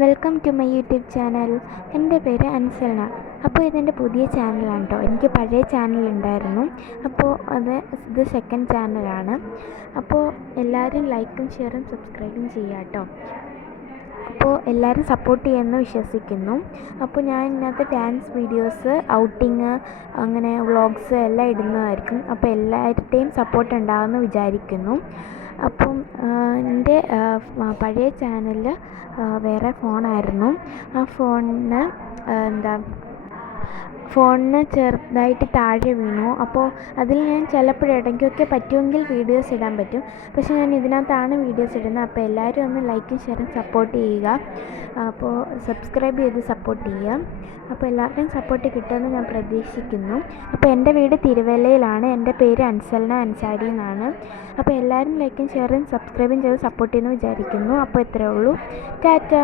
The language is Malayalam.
Welcome to my YouTube channel. എൻ്റെ പേര് അൻസൽന. അപ്പോൾ ഇതെൻ്റെ പുതിയ ചാനലാണ് കേട്ടോ. എനിക്ക് പഴയ ചാനലുണ്ടായിരുന്നു, അപ്പോൾ ഇത് സെക്കൻഡ് ചാനലാണ്. അപ്പോൾ എല്ലാവരും ലൈക്കും ഷെയറും സബ്സ്ക്രൈബും ചെയ്യുക കേട്ടോ. അപ്പോൾ എല്ലാവരും സപ്പോർട്ട് ചെയ്യുമെന്ന് വിശ്വസിക്കുന്നു. അപ്പോൾ ഞാൻ ഇതിനകത്ത് ഡാൻസ് വീഡിയോസ്, ഔട്ടിങ്, അങ്ങനെ വ്ളോഗ്സ് എല്ലാം ഇടുന്നതായിരിക്കും. അപ്പോൾ എല്ലാവരുടെയും സപ്പോർട്ട് ഉണ്ടാകുമെന്ന് വിചാരിക്കുന്നു. അപ്പം എൻ്റെ പഴയ ചാനലിൽ വേറെ ഫോണായിരുന്നു. ആ ഫോണിന് ചെറുതായിട്ട് താഴെ വീണു. അപ്പോൾ അതിൽ ഞാൻ ചിലപ്പോഴിടയ്ക്കൊക്കെ പറ്റുമെങ്കിൽ വീഡിയോസ് ഇടാൻ പറ്റും. പക്ഷേ ഞാൻ ഇതിനകത്താണ് വീഡിയോസ് ഇടുന്നത്. അപ്പോൾ എല്ലാവരും ഒന്ന് ലൈക്കും ഷെയറും സപ്പോർട്ട് ചെയ്യുക. അപ്പോൾ സബ്സ്ക്രൈബ് ചെയ്ത് സപ്പോർട്ട് ചെയ്യുക. അപ്പോൾ എല്ലാവരുടെയും സപ്പോർട്ട് കിട്ടുമെന്ന് ഞാൻ പ്രതീക്ഷിക്കുന്നു. അപ്പോൾ എൻ്റെ വീട് തിരുവല്ലയിലാണ്. എൻ്റെ പേര് അൻസൽന അൻസാരി എന്നാണ്. അപ്പോൾ എല്ലാവരും ലൈക്കും ഷെയറും സബ്സ്ക്രൈബും ചെയ്ത് സപ്പോർട്ട് ചെയ്യുമെന്ന് വിചാരിക്കുന്നു. അപ്പോൾ ഇത്രയേ ഉള്ളൂ. ടാറ്റ.